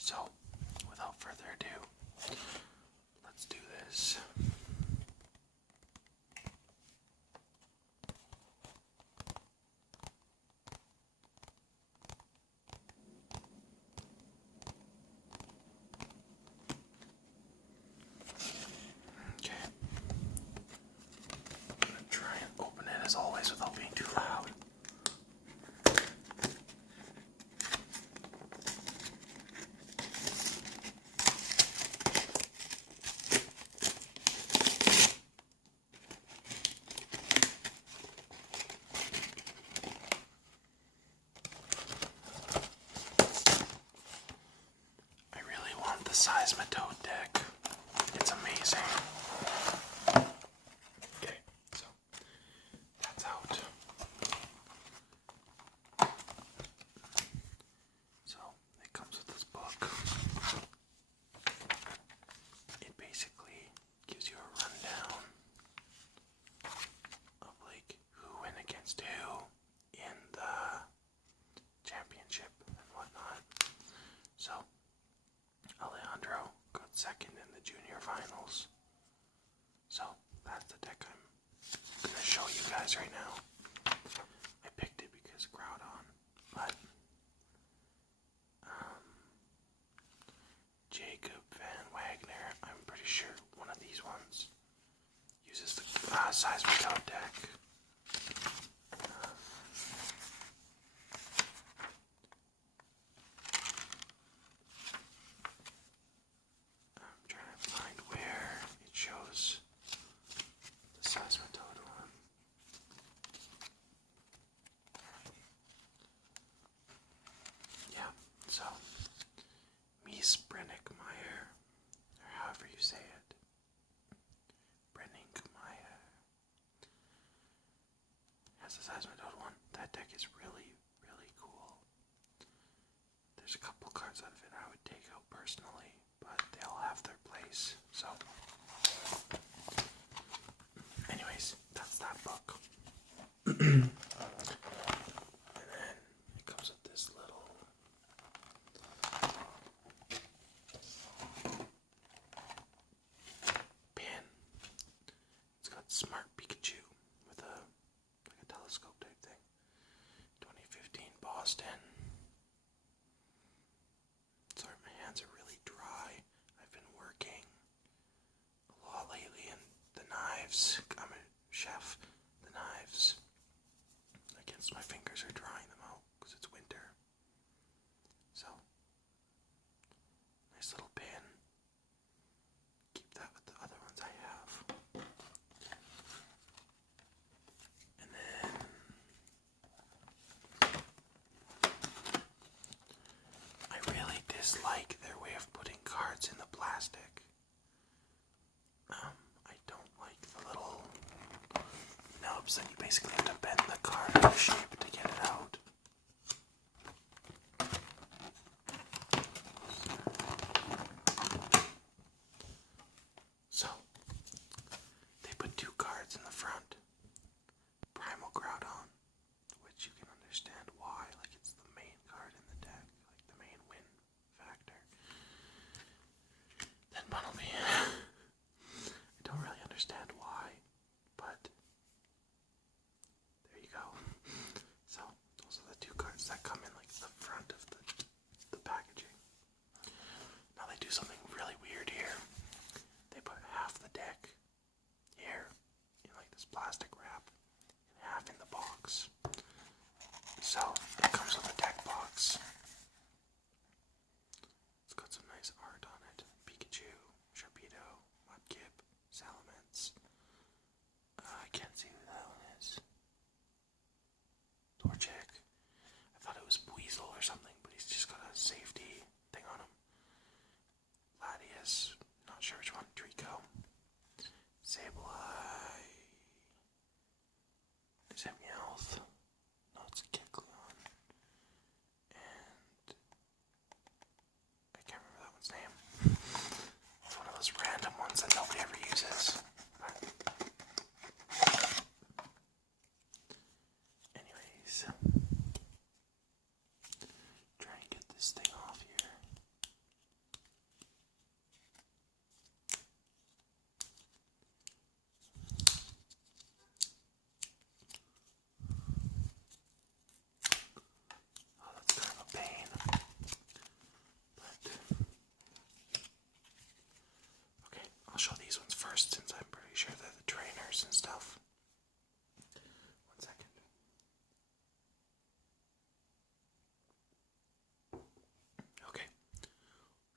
So, without further ado, let's do this. Okay. I'm gonna try and open it as always without being too loud. I really want the Seismitoad deck. It's amazing. Okay, so that's out. So it comes with this book. It basically gives you a rundown of like who went against who in the championship and whatnot. So Alejandro got second in the junior finals. So that's the deck I'm gonna show you guys right now. I picked it because Groudon, but Jacob Van Wagner, I'm pretty sure one of these ones uses the Seismitoad deck. I'm trying to find where it shows the Seismitoad one. Yeah, so Mies Brenninkmeier, or however you say it. Brenninkmeier has the Seismitoad one. That deck is really, really cool. There's a couple cards out of it I would take out personally, but they all have their place. So, anyways, that's that book. And then it comes with this little pin. It's got Smart Pikachu with a telescope type thing. 2015 Boston. Sorry, my hands are really dry. I've been working a lot lately, and the knives, I'm a chef, the knives against my fingers are drying them out because it's winter. So, nice little pin. Keep that with the other ones I have. And then I really dislike their way of putting cards in the plastic. I don't like the little nubs that you basically have to bend the card out of shape to get it out. I'll show these ones first since I'm pretty sure they're the trainers and stuff. 1 second. Okay.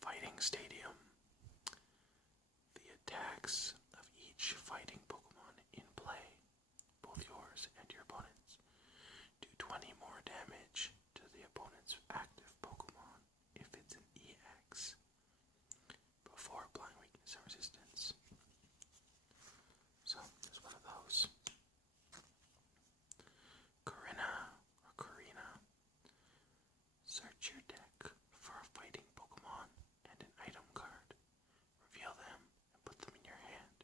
Fighting Stadium. The attacks of each fighting Pokemon in play, both yours and your opponent's, do 20 more damage to the opponent's active Pokemon if it's an EX before applying weakness and resistance. So, there's one of those. Karina. Search your deck for a fighting Pokemon and an item card. Reveal them and put them in your hand.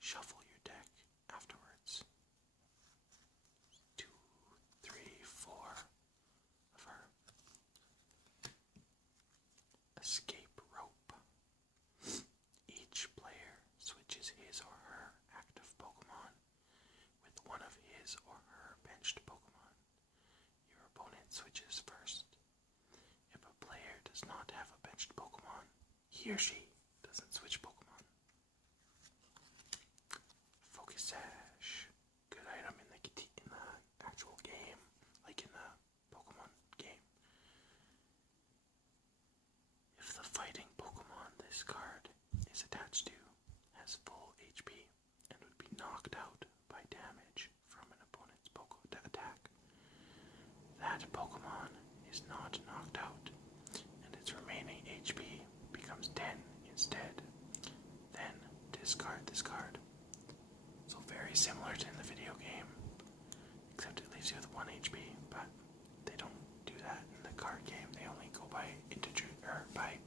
Shuffle your deck afterwards. 2, 3, 4 of her. Escape Rope. Each player switches his or her active Pokemon with one of his or her benched Pokemon. Your opponent switches first. If a player does not have a benched Pokemon, he or she doesn't switch Pokemon. Focus Sash. Good item in the actual game, like in the Pokemon game. If the fighting Pokemon this card is attached to has full HP and would be knocked out by damage from an opponent's attack, that Pokemon is not knocked out, and its remaining HP becomes 10 instead. Then discard this card. So very similar to in the video game, except it leaves you with 1 HP, but they don't do that in the card game. They only go by integer, or by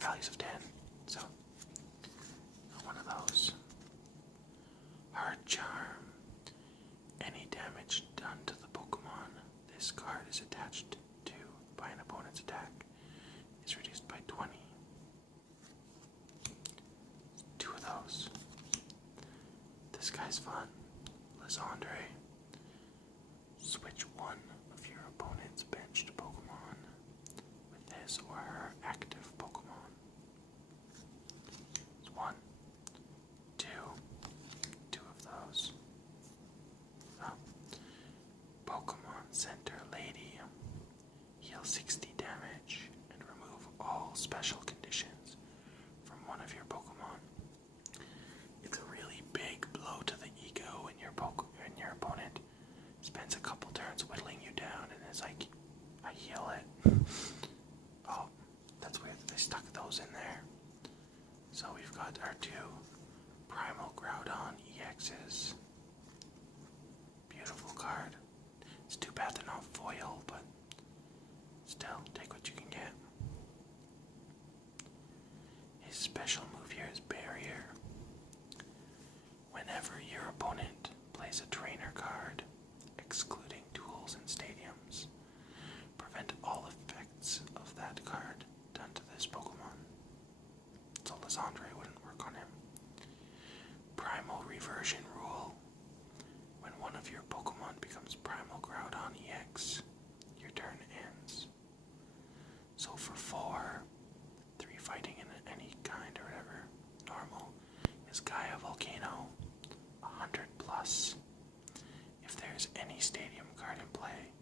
values of 10. So, one of those. Hard Charm. Any damage done to the Pokemon this card is attached to by an opponent's attack is reduced by 20. 2 of those. This guy's fun. Lysandre. Switch one of your opponent's benched Pokemon with his or her active Pokemon. It's 1, 2 of those. Pokemon Center Lady. Heal 60 damage and remove all special conditions from one of your Pokemon. It's a really big blow to the ego when your opponent spends a couple turns whittling you down and is like, I heal it. Oh, that's weird that they stuck those in there. So we've got our 2 Primal Groudon EXs. Beautiful card. It's too bad they're not foil, but still, take what you can get. His special move here is Barrier. Whenever your opponent plays a trainer card, excluding duels and stadiums, prevent all effects of that card done to this Pokemon. So Lysandre wouldn't work on him. Primal Reversion Rule. When one of your Pokemon becomes Primal Groudon EX, your turn ends. So for 4, 3 fighting in any kind or whatever, normal, is Gaia Volcano, 100 plus. If there's any stadium card in play,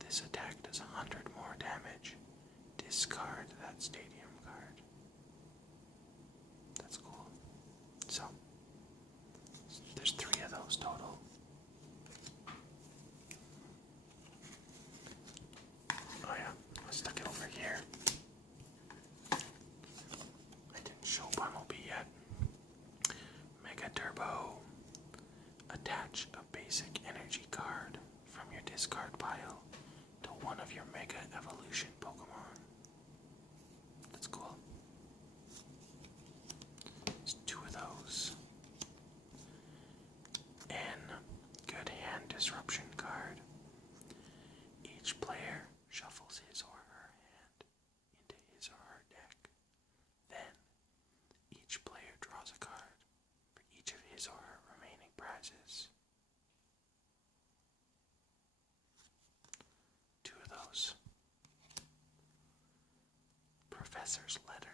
this attack does 100 more damage. Discard that stadium card. That's cool. So, there's 3 of those total. Oh yeah, I stuck it over here. I didn't show Bumblebee yet. Mega Turbo. Attach a basic energy card from your discard pile to one of your Mega Evolution Pokemon. That's cool. There's 2 of those. N. Good Hand Disruption card. Each player shuffles his or her hand into his or her deck. Then, each player draws a card for each of his or her remaining prizes. 2 of those. Professor's Letter.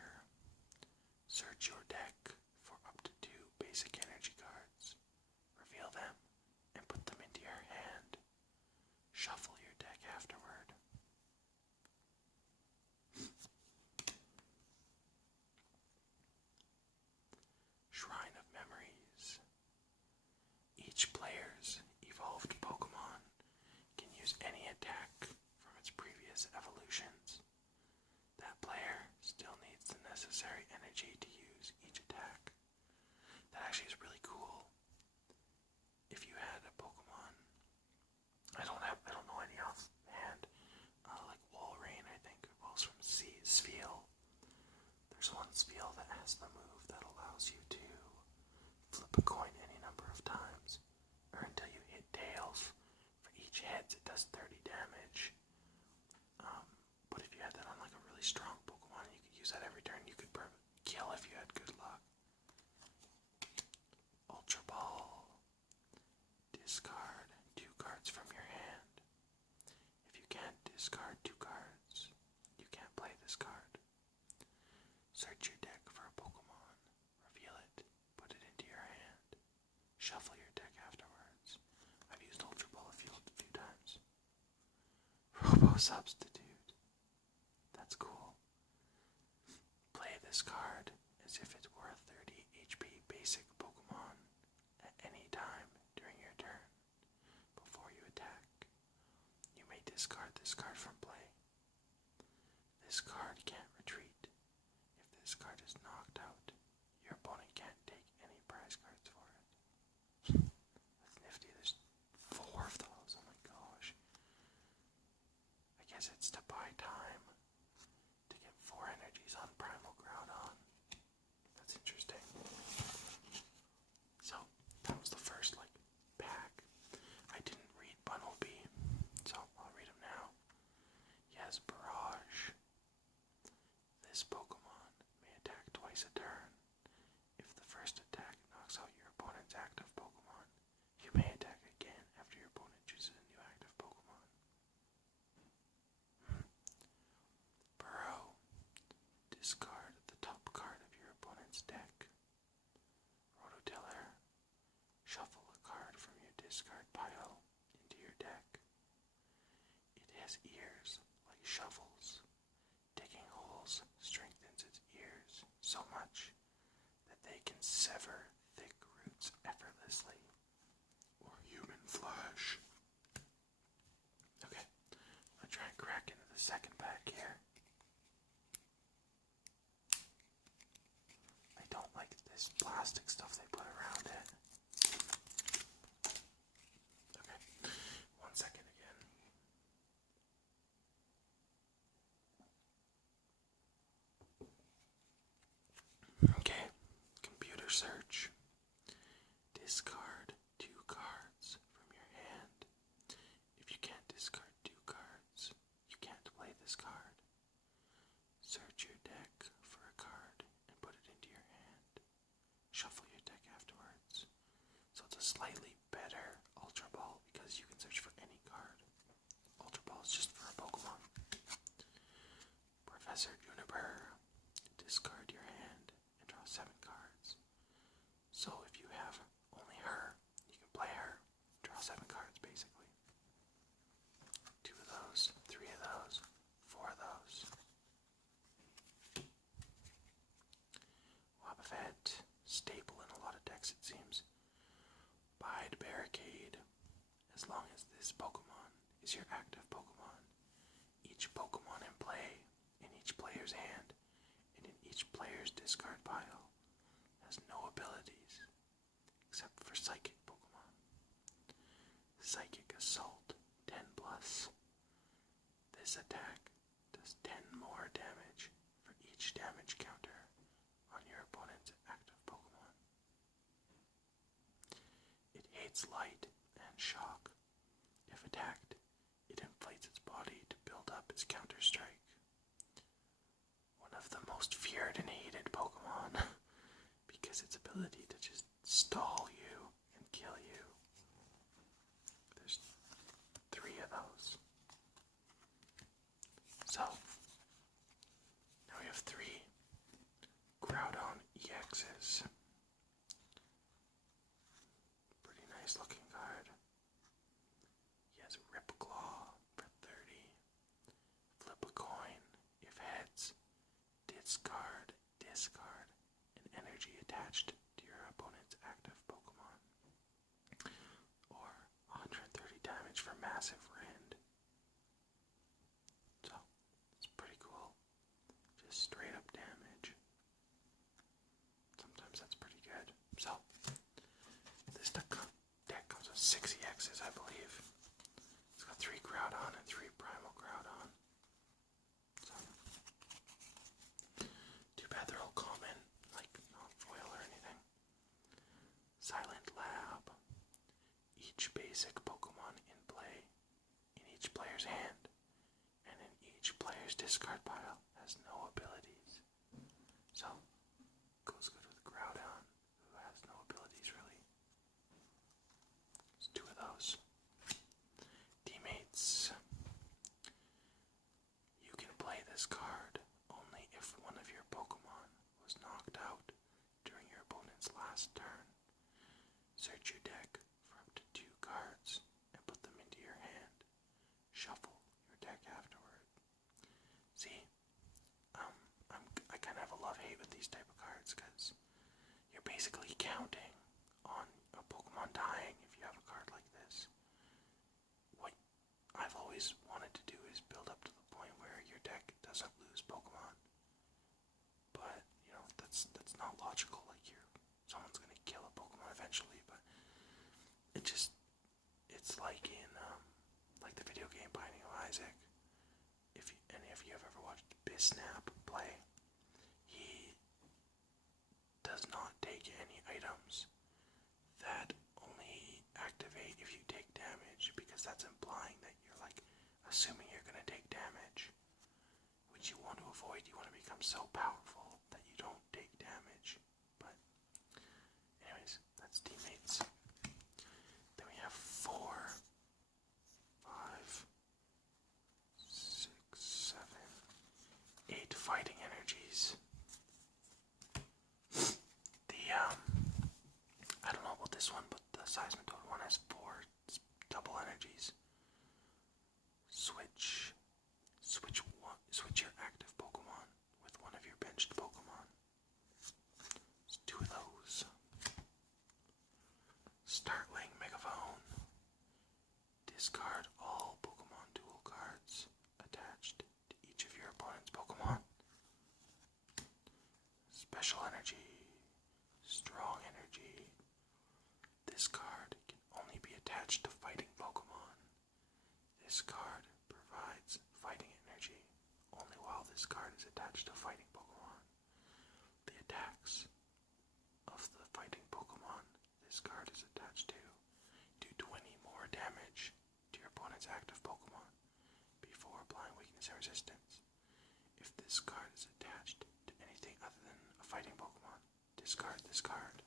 Each player's evolved Pokemon can use any attack from its previous evolutions. That player still needs the necessary energy to use each attack. That actually is really cool. If you had a Pokemon, I don't know any offhand, like Walrein, I think, evolves from Spheal. There's one Spheal that has the move that allows you to flip a coin any number of times, or until you hit tails. For each heads, it does 30 damage. But if you had that on like a really strong Pokemon, you could use that every turn. You could kill if you had good luck. Ultra Ball. Discard 2 cards from your hand. If you can't discard 2 cards, you can't play this card. Search your deck for a Pokemon. Reveal it. Put it into your hand. Shuffle your deck afterwards. I've used Ultra Ball a few times. Robo Substitute. That's cool. Play this card as if it were a 30 HP basic Pokemon at any time during your turn before you attack. You may discard this card from play. This card can't retreat. If this card is knocked out, your opponent can't take any prize cards for it. That's nifty. There's 4 of those. Oh my gosh. I guess it's to buy time to get 4 energies on Primal Groudon. That's interesting. So, that was the first, pack. I didn't read Bunnelby, so I'll read them now. He has Barrage. This Pokemon may attack twice a turn. If the first attack knocks out your opponent's active Pokemon, you may attack again after your opponent chooses a new active Pokemon. Burrow. Discard the top card of your opponent's deck. Rototiller. Shuffle a card from your discard pile into your deck. It has ears like shovels. Digging holes strengthens its ears so much that they can sever thick roots effortlessly. Or human flesh. Okay, I'm gonna try and crack into the second pack here. I don't like this plastic stuff they put around it. Okay, 1 second again. Okay, computer search. Discard 2 cards from your hand. If you can't discard 2 cards, you can't play this card. Search your deck for a card and put it into your hand. Shuffle your deck afterwards. So it's a slightly better Ultra Ball because you can search for any card. Ultra Ball is just for a Pokemon. Professor Juniper. Discard your hand and draw 7 cards. So if you have only her, you can play her. Draw 7 cards basically. 2 of those, 3 of those, 4 of those. Wobbuffet, staple in a lot of decks it seems. Bide Barricade. As long as this Pokemon is your active Pokemon, each Pokemon in play, in each player's hand, and in each player's discard pile, has no abilities, except for Psychic Pokemon. Psychic Assault, 10 plus. This attack does 10 more damage for each damage counter on your opponent's active Pokemon. It hates light and shock. If attacked, it inflates its body to build up its counter strike. One of the most feared and hated Pokemon because its ability to just stall you and kill you. There's 3 of those. So, now we have 3 Groudon EXs. Pretty nice looking card. He has Ripclaw for 30. Flip a coin. If heads, discard an energy attached to your opponent's active Pokemon. X's, I believe. It's got 3 Groudon and 3 Primal Groudon. So, too bad they're all common, like not foil or anything. Silent Lab. Each basic Pokemon in play in each player's hand and in each player's discard pile has no abilities. So, goes good with Groudon, who has no abilities really. There's 2 of those. Teammates. You can play this card only if one of your Pokemon was knocked out during your opponent's last turn. Search your deck for up to 2 cards and put them into your hand. Shuffle your deck afterward. See, I kind of have a love-hate with these type of cards because you're basically counting on a Pokemon dying if you have a card like this. What I've always wanted to do is build up to the point where your deck doesn't lose Pokemon. But, you know, that's not logical. Like, someone's gonna kill a Pokemon eventually, but it's like in, like the video game Binding of Isaac. If any of you have ever watched Bisnap play, he does not take any items that only activate if you take damage, because that's implying that you're like assuming you're gonna take damage, which you want to avoid. You want to become so powerful that you don't take damage. But anyways, that's teammates. Then we have 4, 5, 6, 7, 8 fighting energies. I don't know about this one, but the Seismitoad one has 4 double energies. Switch your active Pokemon with one of your benched Pokemon. There's 2 of those. Startling Megaphone. Discard all Pokemon duel cards attached to each of your opponent's Pokemon. Special Energy. Strong Energy. This card can only be attached to fighting Pokemon. This card provides fighting energy only while this card is attached to fighting Pokemon. The attacks of the fighting Pokemon this card is attached to do 20 more damage to your opponent's active Pokemon before applying weakness and resistance. If this card is attached to anything other than a fighting Pokemon, discard this card.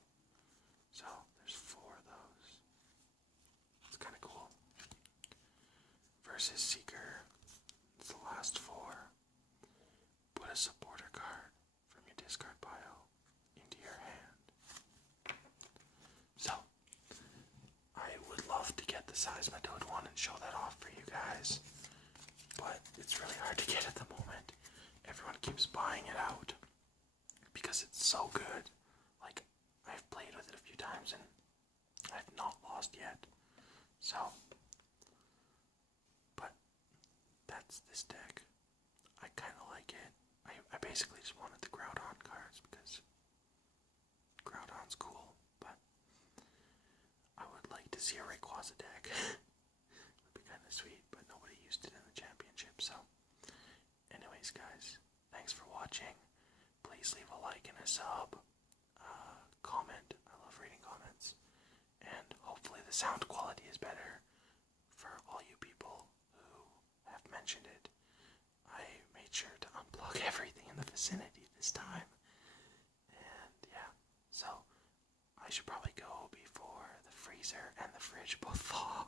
So, there's 4 of those. It's kind of cool. Versus Seeker. It's the last 4. Put a supporter card from your discard pile into your hand. So, I would love to get the Seismitoad one and show that off for you guys, but it's really hard to get at the moment. Everyone keeps buying it out because it's so good. Like, I've played with it a few times and I've not lost yet. So, but that's this deck. I kind of like it. I basically just wanted the Groudon cards because Groudon's cool, but I would like to see a Rayquaza deck. It would be kind of sweet, but nobody used it in the championship, so. Anyways, guys, thanks for watching. Please leave a like and a sub. Comment. I love reading comments. And hopefully the sound quality is better for all you people who have mentioned it. I made sure to unplug everything in the vicinity this time. And yeah, so I should probably go before the freezer and the fridge both thaw.